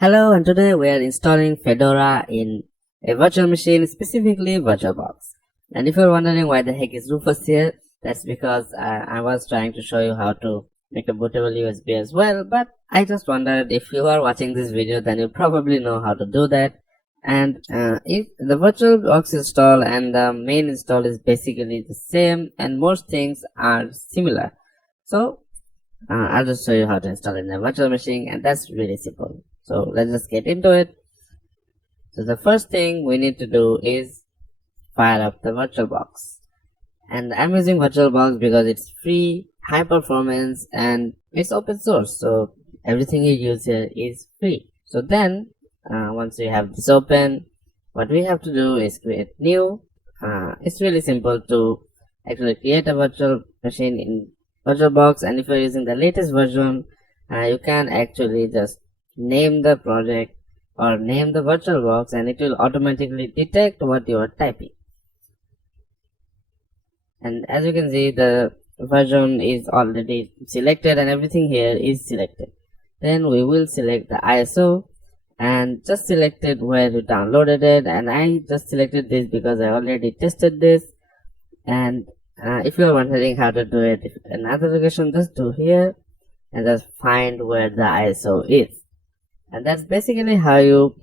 Hello, and today we are installing Fedora in a virtual machine, specifically VirtualBox. And if you're wondering why the heck is Rufus here, that's because I was trying to show you how to make a bootable USB as well, but I just wondered if you are watching this video, then you probably know how to do that. And if the VirtualBox install and the main install is basically the same, and most things are similar. So I'll just show you how to install in a virtual machine, and that's really simple. So let's just get into it. So the first thing we need to do is fire up the VirtualBox. And I'm using VirtualBox because it's free, high performance, and it's open source. So everything you use here is free. So then, once you have this open, what we have to do is create new. It's really simple to actually create a virtual machine in VirtualBox, and if you're using the latest version, you can actually just name the project or name the VirtualBox, and it will automatically detect what you are typing. And as you can see, the version is already selected and everything here is selected. Then we will select the ISO and just selected where you downloaded it, and I just selected this because I already tested this. And if you are wondering how to do it in another location, just do here and just find where the ISO is, and that's basically how you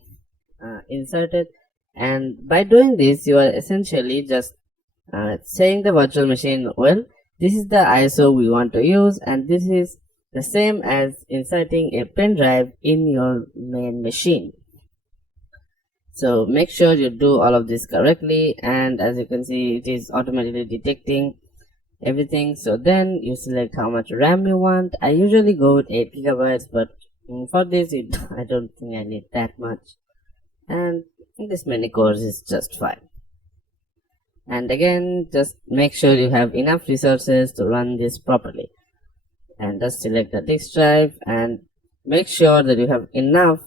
insert it. And by doing this, you are essentially just saying the virtual machine, well, this is the ISO we want to use, and this is the same as inserting a pen drive in your main machine. So make sure you do all of this correctly, and as you can see, it is automatically detecting everything. So then you select how much RAM you want. I usually go with 8 gigabytes, but for this I don't think I need that much, and this many cores is just fine. And again, just make sure you have enough resources to run this properly, and just select the disk drive and make sure that you have enough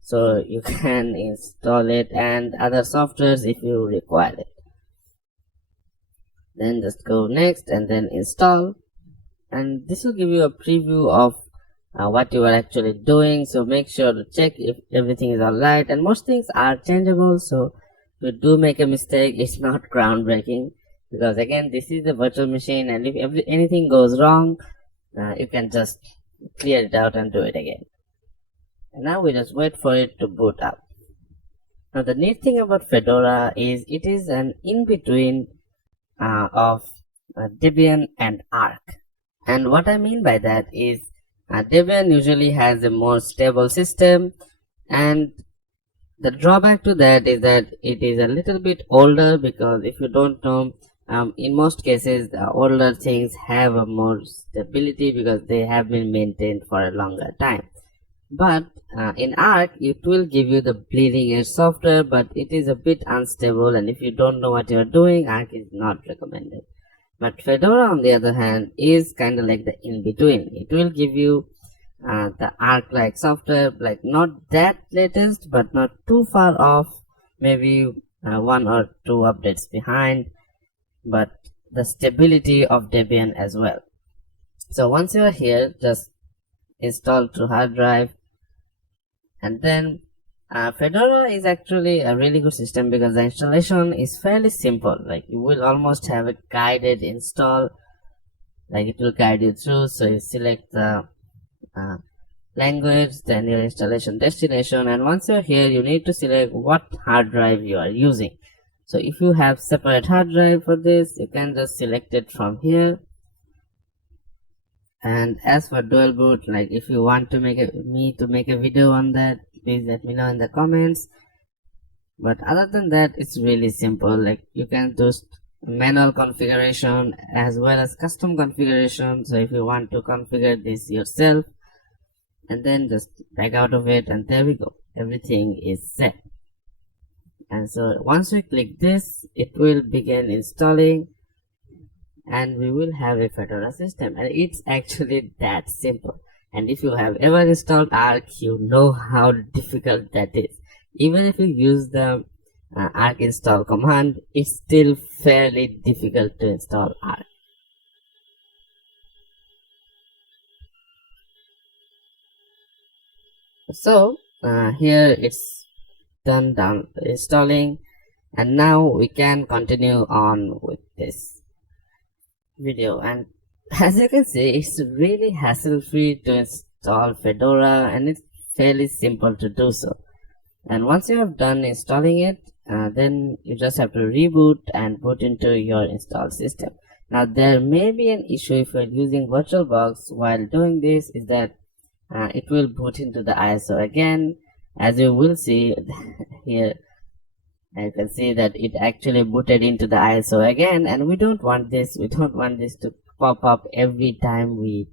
so you can install it and other softwares if you require it. Then just go next and then install, and this will give you a preview of what you are actually doing. So make sure to check if everything is alright, and most things are changeable, so if you do make a mistake, it's not groundbreaking, because again, this is the virtual machine, and if anything goes wrong, you can just clear it out and do it again. And now we just wait for it to boot up. Now the neat thing about Fedora is it is an in-between of Debian and Arch. And what I mean by that is Debian usually has a more stable system, and the drawback to that is that it is a little bit older, because if you don't know, in most cases the older things have a more stability because they have been maintained for a longer time. But in Arch, it will give you the bleeding edge software, but it is a bit unstable, and if you don't know what you are doing, Arch is not recommended. But Fedora, on the other hand, is kind of like the in-between. It will give you the Arch-like software, like not that latest, but not too far off, maybe 1 or 2 updates behind, but the stability of Debian as well. So once you are here, just install to hard drive, and then Fedora is actually a really good system because the installation is fairly simple. Like, you will almost have a guided install, like it will guide you through. So you select the language, then your installation destination, and once you're here, you need to select what hard drive you are using. So if you have separate hard drive for this, you can just select it from here. And as for dual boot, like if you want to make me to make a video on that, please let me know in the comments. But other than that, it's really simple. Like, you can do manual configuration as well as custom configuration. So if you want to configure this yourself, and then just back out of it, and there we go, everything is set. And so once we click this, it will begin installing, and we will have a Fedora system, and it's actually that simple. And if you have ever installed Arch, you know how difficult that is. Even if you use the Arch install command, it's still fairly difficult to install Arch. So here it's done down installing, and now we can continue on with this video. And as you can see, it's really hassle free to install Fedora, and it's fairly simple to do so. And once you have done installing it, then you just have to reboot and boot into your installed system. Now there may be an issue if you're using VirtualBox while doing this, is that it will boot into the ISO again. As you will see here, you can see that it actually booted into the ISO again, and we don't want this. We don't want this to pop up every time we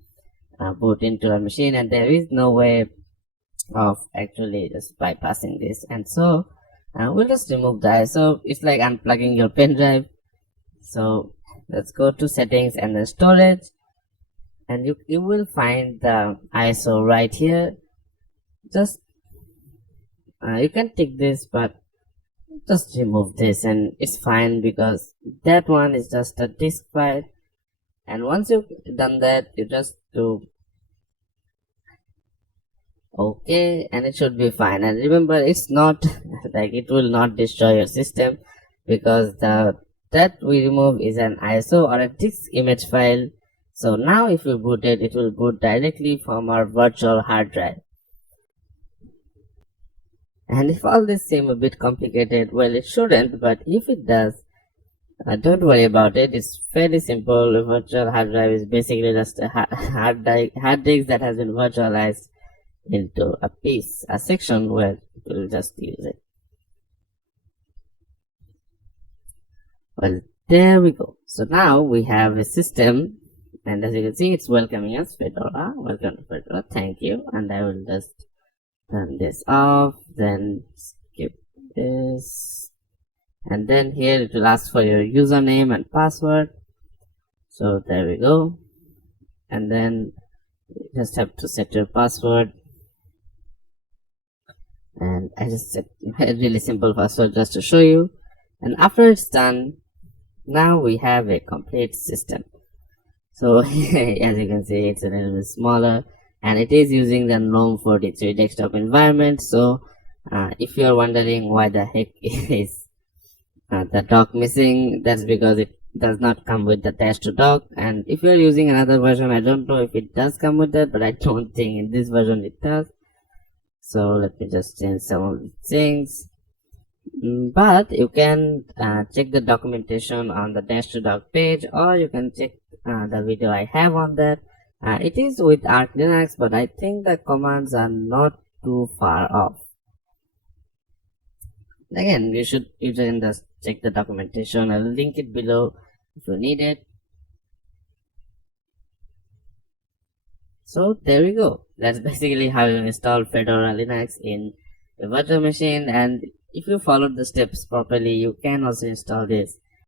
boot into a machine, and there is no way of actually just bypassing this. And so we'll just remove the ISO. It's like unplugging your pen drive. So let's go to settings and then storage, and you will find the ISO right here. Just you can tick this, but just remove this and it's fine, because that one is just a disk file. And once you've done that, you just do okay, and it should be fine. And remember, it's not like it will not destroy your system, because that we remove is an ISO or a disk image file. So now if you boot it, it will boot directly from our virtual hard drive. And if all this seems a bit complicated, well, it shouldn't, but if it does, don't worry about it. It's fairly simple. A virtual hard drive is basically just a hard disk that has been virtualized into a section where we'll just use it. Well, there we go. So now we have a system, and as you can see, it's welcoming us, Fedora. Welcome to Fedora. Thank you. And I will just turn this off, then skip this, and then here it will ask for your username and password. So there we go. And then you just have to set your password, and I just set a really simple password just to show you. And after it's done, now we have a complete system. So as you can see, it's a little bit smaller, and it is using the GNOME 43 desktop environment. So if you're wondering why the heck is the dock missing, that's because it does not come with the dash to dock. And if you're using another version, I don't know if it does come with that, but I don't think in this version it does. So let me just change some of the things. But you can check the documentation on the dash to dock page, or you can check the video I have on that. It is with Arch Linux, but I think the commands are not too far off. Again, you can just check the documentation. I'll link it below if you need it. So there we go. That's basically how you install Fedora Linux in a virtual machine, and if you followed the steps properly, you can also install this